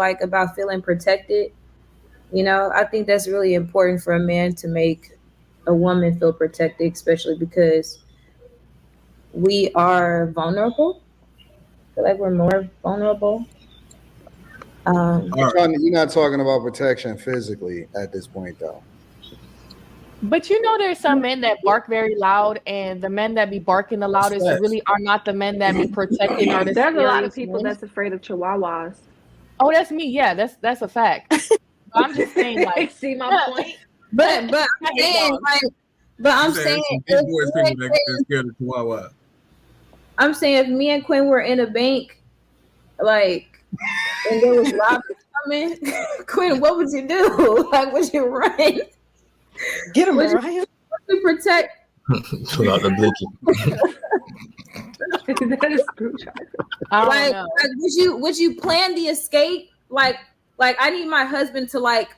like about feeling protected. You know, I think that's really important for a man to make a woman feel protected, especially because we are vulnerable. I feel like we're more vulnerable. You're not talking about protection physically at this point, though. But you know, there's some men that bark very loud, and the men that be barking the loudest really are not the men that be protecting. Or There's a lot of people that's afraid of chihuahuas. Oh, that's me. Yeah, that's a fact. I'm just saying, like, see my point. But I'm saying, like, but I'm saying, I'm saying if me and Quinn were in a bank, like, and there was robbers coming, Quinn, what would you do? Like, would you run? Get him, Ryan. To protect. Pull out the blicky. That is screwdriver. Like, would you plan the escape? Like I need my husband to like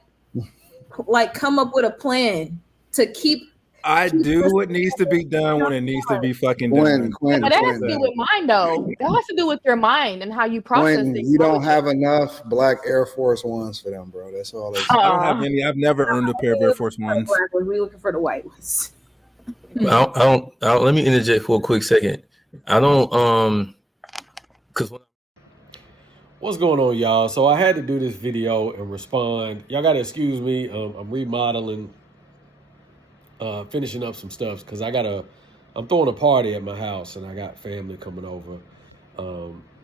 come up with a plan to keep. I do what needs to be done when it needs to be fucking done. But that has to do with mind, though. That has to do with your mind and how you process things. You don't have enough black Air Force Ones for them, bro. That's all. I don't have any. I've never earned a pair of Air Force Ones. We're looking for the white ones. I don't. Let me interject for a quick second. I don't. Because what's going on, y'all? So I had to do this video and respond. Y'all gotta excuse me. I'm remodeling. Finishing up some stuff because I'm throwing a party at my house and I got family coming over.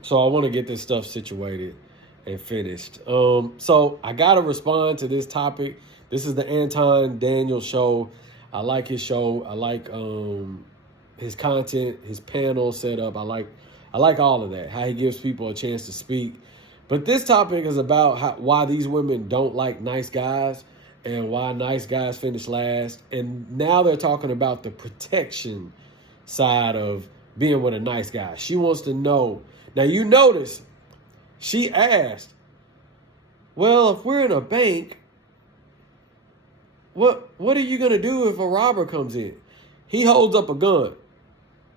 So I want to get this stuff situated and finished. So I got to respond to this topic. This is the Anton Daniel show. I like his show. I like his content, his panel setup. I like all of that, how he gives people a chance to speak. But this topic is about why these women don't like nice guys and why nice guys finish last. And now they're talking about the protection side of being with a nice guy. She wants to know. Now, you notice she asked, well, if we're in a bank, what are you going to do if a robber comes in? He holds up a gun.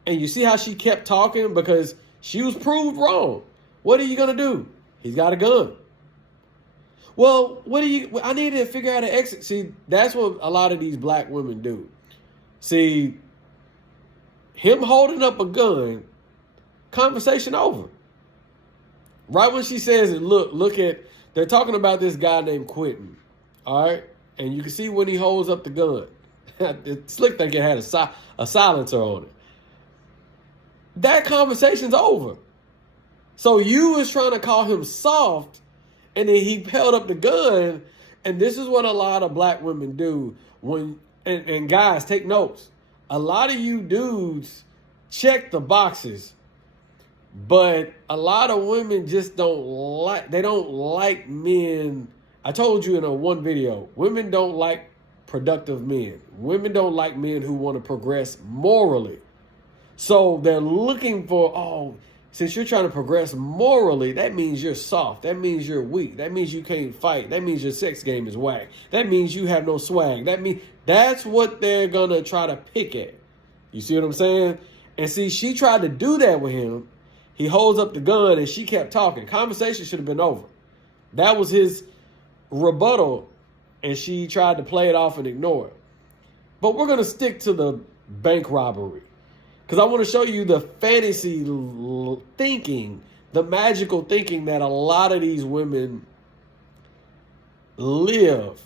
And you see how she kept talking because she was proved wrong. What are you going to do? He's got a gun. Well, I need to figure out an exit. See, that's what a lot of these black women do. See, him holding up a gun, conversation over. Right when she says it, look at, they're talking about this guy named Quentin. All right. And you can see when he holds up the gun. Slick think it had a silencer on it. That conversation's over. So you was trying to call him soft. And then he held up the gun, and this is what a lot of black women do. And guys, take notes. A lot of you dudes check the boxes, but a lot of women just don't like men. I told you in one video, women don't like productive men. Women don't like men who want to progress morally. So they're looking for, since you're trying to progress morally, that means you're soft. That means you're weak. That means you can't fight. That means your sex game is whack. That means you have no swag. That's what they're going to try to pick at. You see what I'm saying? And see, she tried to do that with him. He holds up the gun and she kept talking. Conversation should have been over. That was his rebuttal. And she tried to play it off and ignore it. But we're going to stick to the bank robbery. Because I want to show you the fantasy thinking, the magical thinking that a lot of these women live,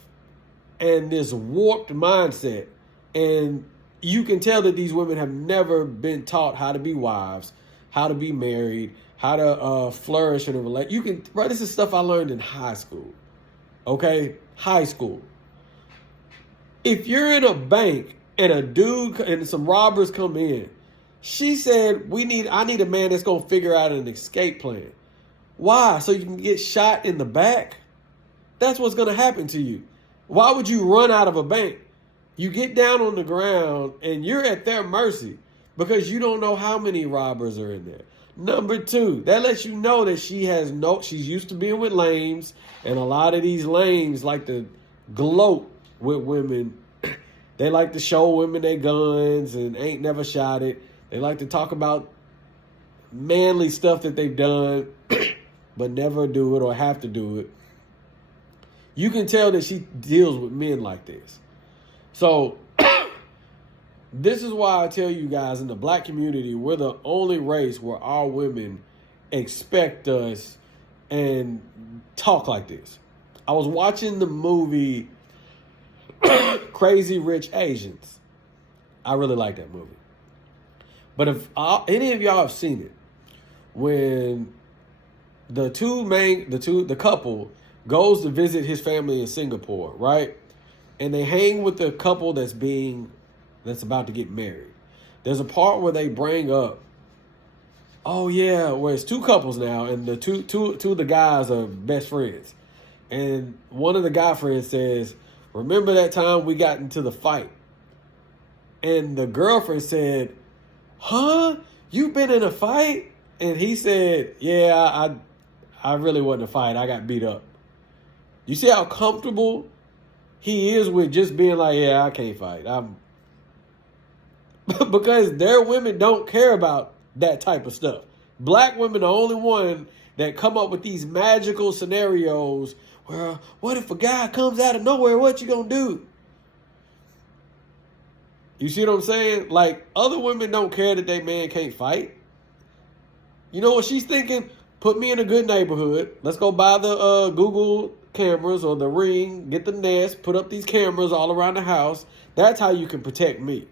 and this warped mindset. And you can tell that these women have never been taught how to be wives, how to be married, how to flourish in a relationship. This is stuff I learned in high school. Okay? High school. If you're in a bank and a dude and some robbers come in, she said, I need a man that's going to figure out an escape plan. Why? So you can get shot in the back? That's what's going to happen to you. Why would you run out of a bank? You get down on the ground and you're at their mercy because you don't know how many robbers are in there. Number two, that lets you know that she's used to being with lames, and a lot of these lames like to gloat with women. They like to show women their guns and ain't never shot it. They like to talk about manly stuff that they've done. but never do it or have to do it. You can tell that she deals with men like this. So this is why I tell you guys, in the black community, we're the only race where our women expect us and talk like this. I was watching the movie Crazy Rich Asians. I really like that movie. But if any of y'all have seen it, when the couple goes to visit his family in Singapore, right? And they hang with the couple that's about to get married. There's a part where they bring up, oh yeah, where it's two couples now, and the two of the guys are best friends. And one of the guy friends says, remember that time we got into the fight? And the girlfriend said, huh? You been in a fight? And he said, yeah, I really wasn't a fight. I got beat up. You see how comfortable he is with just being like, yeah, I can't fight. Because their women don't care about that type of stuff. Black women are the only one that come up with these magical scenarios where, what if a guy comes out of nowhere? What you gonna do? You see what I'm saying? Like, other women don't care that their man can't fight. You know what she's thinking? Put me in a good neighborhood. Let's go buy the Google cameras or the Ring, get the Nest, put up these cameras all around the house. That's how you can protect me.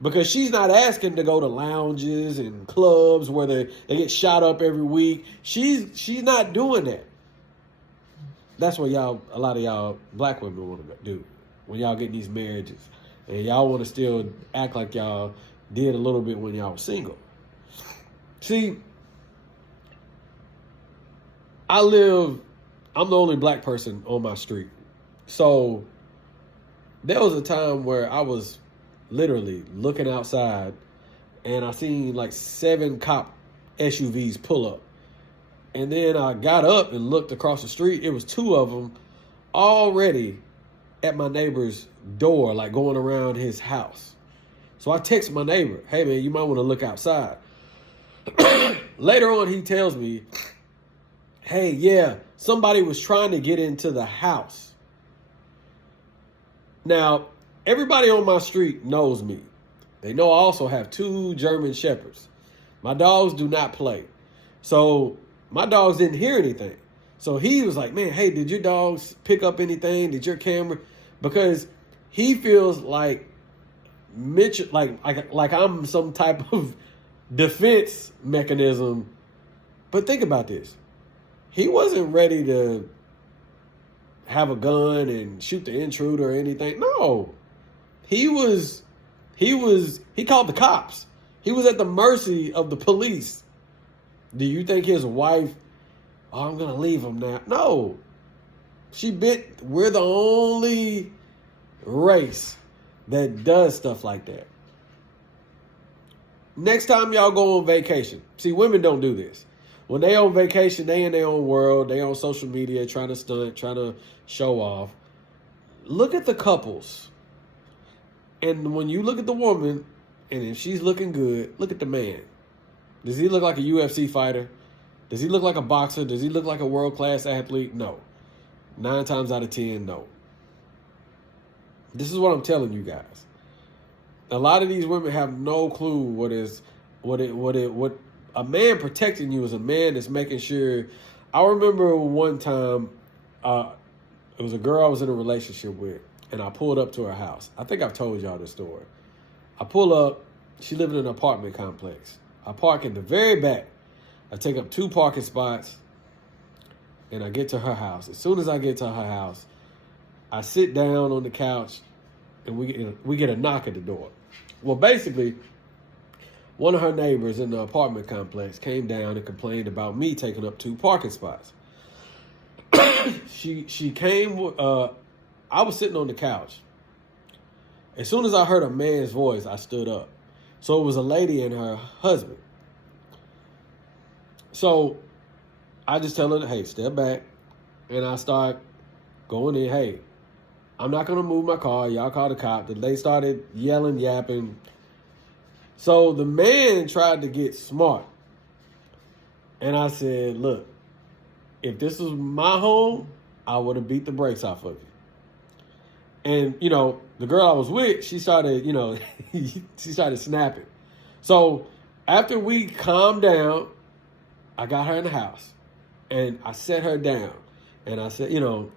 Because she's not asking to go to lounges and clubs where they get shot up every week. She's not doing that. That's what a lot of y'all black women want to do when y'all get these marriages. And y'all want to still act like y'all did a little bit when y'all were single. See, I'm the only black person on my street. So there was a time where I was literally looking outside and I seen like 7 cop SUVs pull up. And then I got up and looked across the street. It was 2 of them already at my neighbor's door, like going around his house. So I text my neighbor, hey man, you might want to look outside. Later on, he tells me, hey, yeah, somebody was trying to get into the house. Now, everybody on my street knows me. They know I also have 2 German Shepherds. My dogs do not play. So my dogs didn't hear anything. So he was like, man, hey, did your dogs pick up anything? Did your camera? Because he feels like Mitch, like I'm some type of defense mechanism. But think about this. He wasn't ready to have a gun and shoot the intruder or anything. No. He called the cops. He was at the mercy of the police. Do you think his wife, oh, I'm going to leave him now? No. We're the only race that does stuff like that. Next time y'all go on vacation, see, women don't do this. When they on vacation, they in their own world, they on social media trying to stunt, trying to show off. Look at the couples. And when you look at the woman, and if she's looking good, look at the man. Does he look like a UFC fighter? Does he look like a boxer? Does he look like a world-class athlete? No. 9 times out of 10, no. This is what I'm telling you guys. A lot of these women have no clue what a man protecting you is. A man that's making sure. I remember one time, it was a girl I was in a relationship with, and I pulled up to her house. I think I've told y'all this story. I pull up. She lived in an apartment complex. I park in the very back. I take up 2 parking spots, and I get to her house. As soon as I get to her house, I sit down on the couch, and we get a knock at the door. Well, basically, one of her neighbors in the apartment complex came down and complained about me taking up 2 parking spots. She came. I was sitting on the couch. As soon as I heard a man's voice, I stood up. So it was a lady and her husband. So I just tell her, hey, step back. And I start going in, hey, I'm not going to move my car. Y'all call the cop. They started yelling, yapping. So the man tried to get smart. And I said, look, if this was my home, I would have beat the brakes off of you. And, you know, the girl I was with, she started, you know, she started snapping. So after we calmed down, I got her in the house and I set her down. And I said, you know,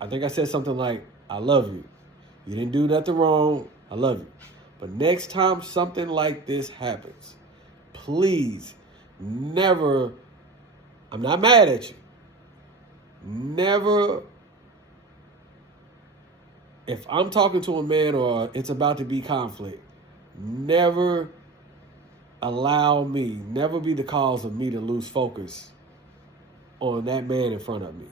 I think I said something like, I love you. You didn't do nothing wrong. I love you. But next time something like this happens, please never, I'm not mad at you. Never, if I'm talking to a man or it's about to be conflict, never allow me, never be the cause of me to lose focus on that man in front of me.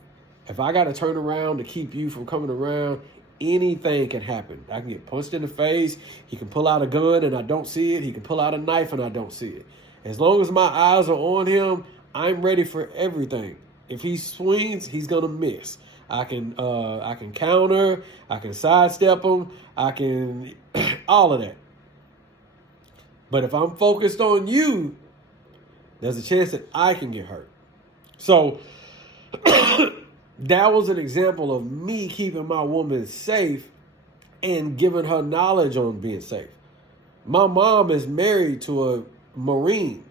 If I got to turn around to keep you from coming around, anything can happen. I can get punched in the face. He can pull out a gun and I don't see it. He can pull out a knife and I don't see it. As long as my eyes are on him, I'm ready for everything. If he swings, he's gonna miss. I can counter. I can sidestep him. I can all of that. But if I'm focused on you, there's a chance that I can get hurt. So that was an example of me keeping my woman safe and giving her knowledge on being safe. My mom is married to a Marine.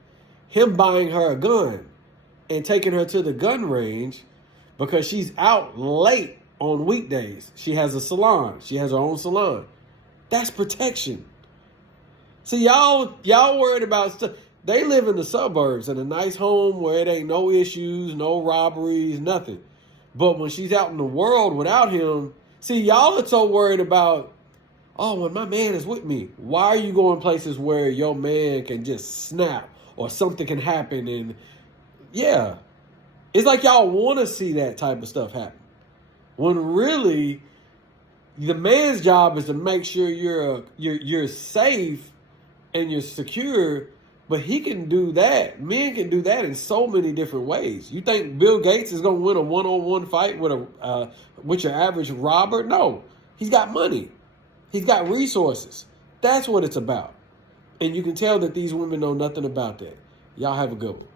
Him buying her a gun and taking her to the gun range because she's out late on weekdays. She has a salon. She has her own salon. That's protection. See, y'all worried about stuff. They live in the suburbs in a nice home where it ain't no issues, no robberies, nothing. But when she's out in the world without him, see, y'all are so worried about, oh, when my man is with me, why are you going places where your man can just snap or something can happen? And yeah, it's like y'all want to see that type of stuff happen. When really, the man's job is to make sure you're safe and you're secure. But he can do that. Men can do that in so many different ways. You think Bill Gates is going to win a one-on-one fight with your average robber? No. He's got money. He's got resources. That's what it's about. And you can tell that these women know nothing about that. Y'all have a good one.